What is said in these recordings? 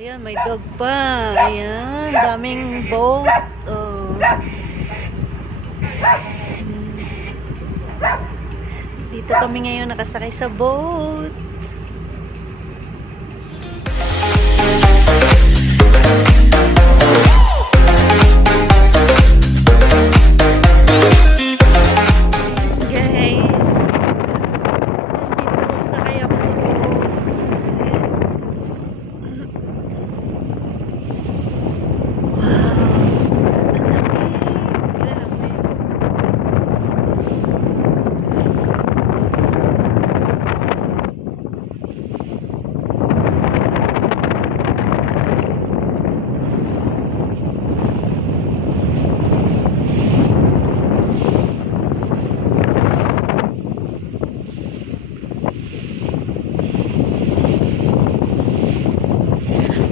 Ayan, may dog pa. Ayan, daming boat. Oh. Dito kami ngayon nakasakay sa boat.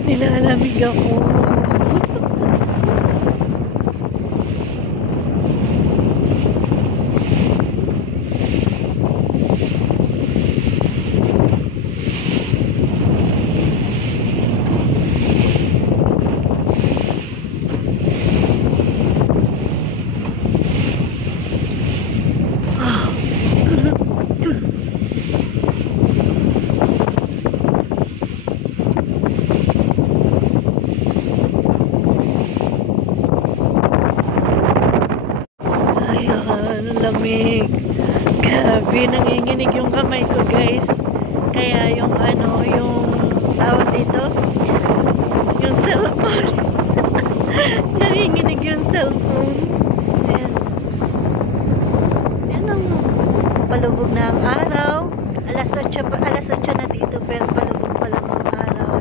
Nilalamig ako. Lamig. Grabe, nanginginig yung kamay ko, guys. Kaya yung ano, yung tawag dito, yung cellphone. Nanginginig yung cellphone. Ayan. Ayan ang palubog na ang araw. Alas 8 na dito, pero palubog pa lang ang araw.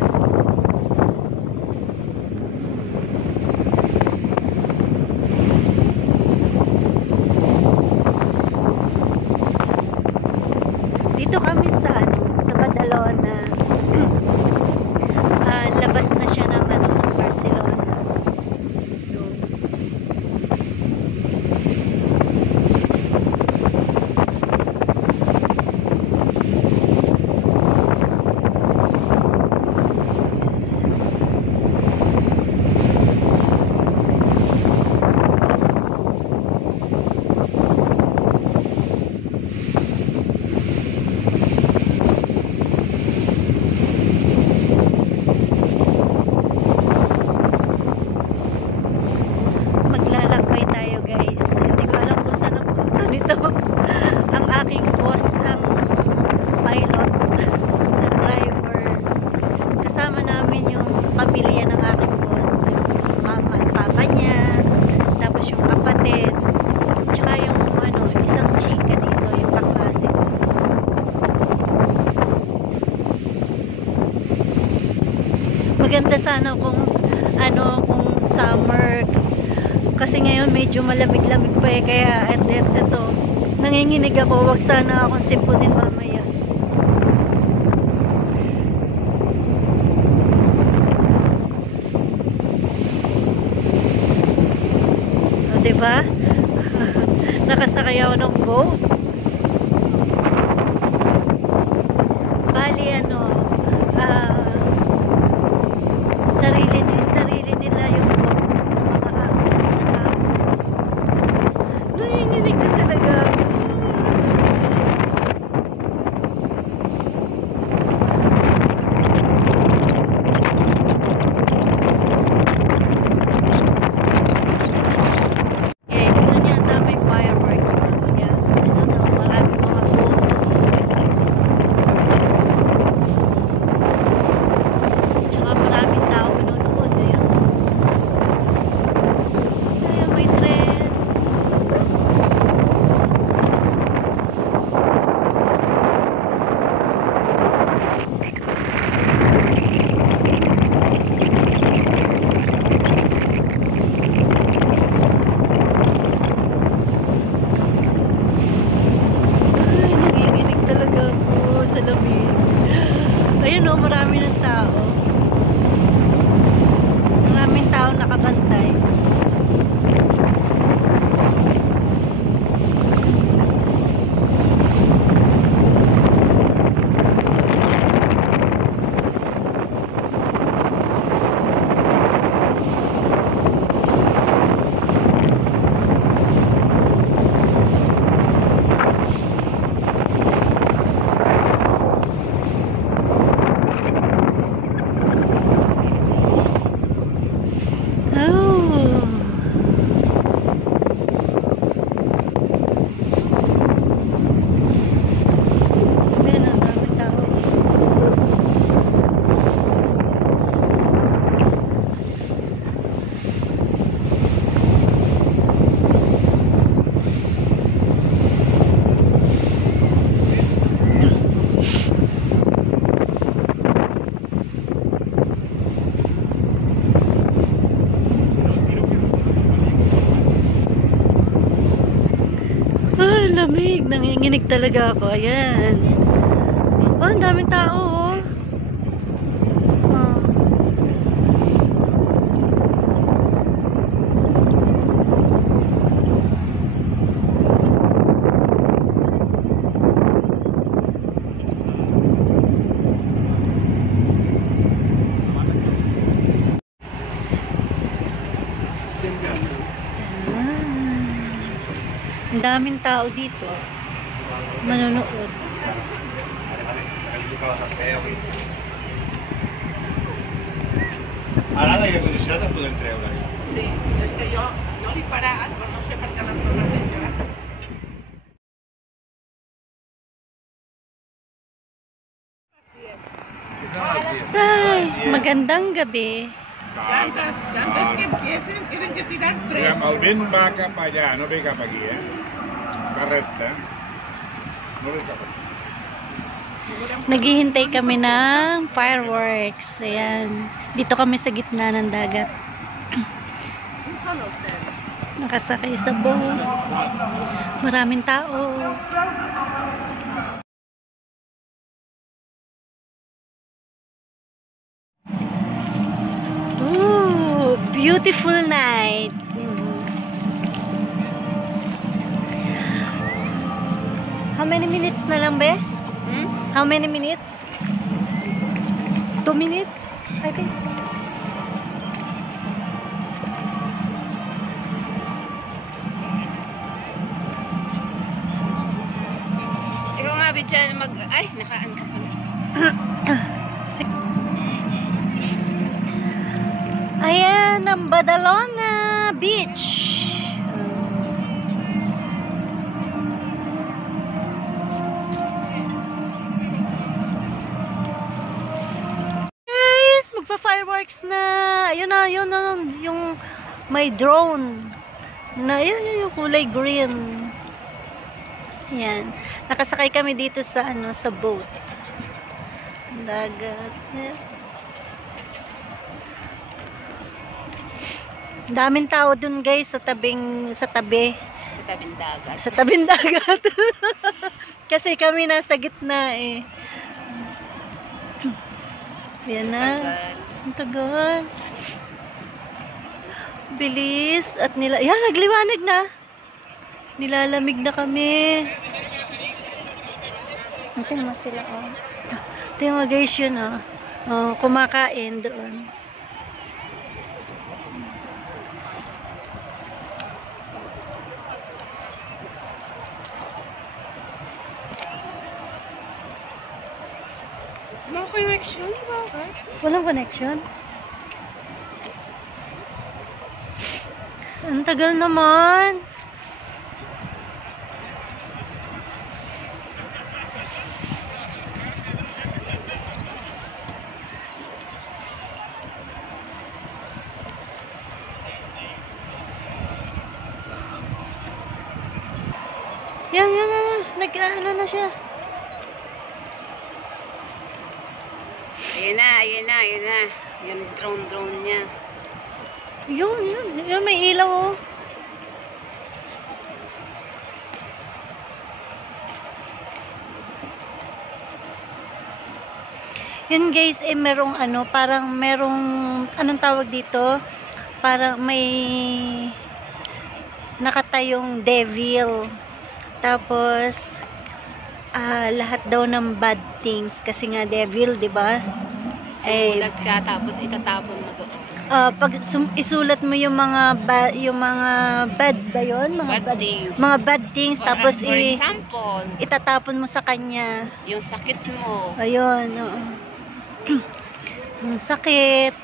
Dito kami sa Badalona. Labas na siya ng Barcelona. Doon. Ang aking boss, ang pilot at driver. Kasama namin yung pamilya ng aking boss, yung mama at papa niya, tapos yung kapatid, tsaka yung isang chika dito, yung kaklase ko. Maganda sana kung summer, kasi ngayon medyo malamig-lamig pa kaya ito, nanginginig ako. Wag sana akong sipunin mamaya. O, diba? Nakasakay ako ng boat. Bali sarili nila yung nanginginig na talaga. Ayun o, marami ng tao. Maraming tao nakabantay. nanginginig talaga ako. Ayan. Oh, ang daming tao, oh. Oh. Ang daming tao dito. Manonood. Ara l'aire condicionat el podem treure. Sí, és que jo no l'he parat, però no sé per què l'han tornat a engegar. Ay, magandang gabi. Antes que empiecen, tienen que tirar tres. El vent va cap allà, no ve cap aquí, Va recte. No ve cap aquí. Naghihintay kami ng fireworks. Ayan. Dito kami sa gitna ng dagat. Nakasakay sa boat. Maraming tao. Ooh, beautiful night. How many minutes na lang, be? How many minutes? 2 minutes, I think. Ikaw nga, Bidyan, ay, nakaan ka pala. Ayan, ang Badalona Beach. Guys, magpa-fireworks na. Ayun na, yun na, yung may drone. Na, yun yung kulay green. Ayan. Nakasakay kami dito sa, sa boat. Dagat. Daming tao dun, guys, sa tabi. Sa tabing dagat. Sa tabing dagat. Kasi kami nasa gitna eh. Yan na. Ang tagal. Bilis. At yan, nagliwanag na. Nilalamig na kami. Tingnan mo sila, oh. Tingnan mo, guys, yun, oh. Oh, kumakain doon. No connection, bakit? Walang connection. Ang tagal naman. Yan. Nag-ano na siya. Ayun na. Yung drone niya. Yun, may ilaw, oh. Yun, guys, merong parang merong, anong tawag dito? Parang may nakatayong devil. Tapos, lahat daw ng bad things. Kasi nga devil, di ba? Sulat ka, tapos itatapon mo doon. Pag isulat mo yung mga bad ba yun? Bad things. Mga bad things. Tapos For example, itatapon mo sa kanya. yung sakit mo. Ayun, oo. Yung sakit.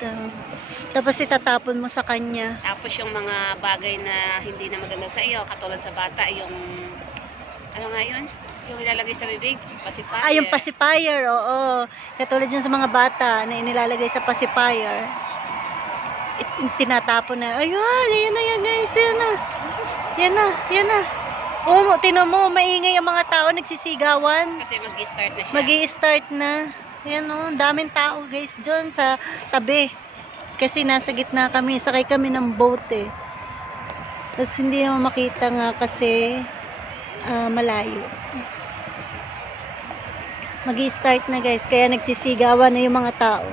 Tapos itatapon mo sa kanya. Tapos yung mga bagay na hindi na maganda sa iyo, katulad sa bata, yung ano nga yun? Yung ilalagay sa bibig, pacifier. Yung pacifier, oo. Katulad yun sa mga bata na inilalagay sa pacifier. Tinatapon na. Ayun, yan guys, yan na. Oo, tinan mo, maingay ang mga tao, nagsisigawan. Kasi mag-i-start na siya. Mag-i-start na. Ayan, oh, daming tao guys dyan sa tabi. Kasi nasa gitna kami, sakay kami ng boat eh. Tapos hindi naman makita nga kasi malayo. Mag-i-start na guys, kaya nagsisigawan na yung mga tao.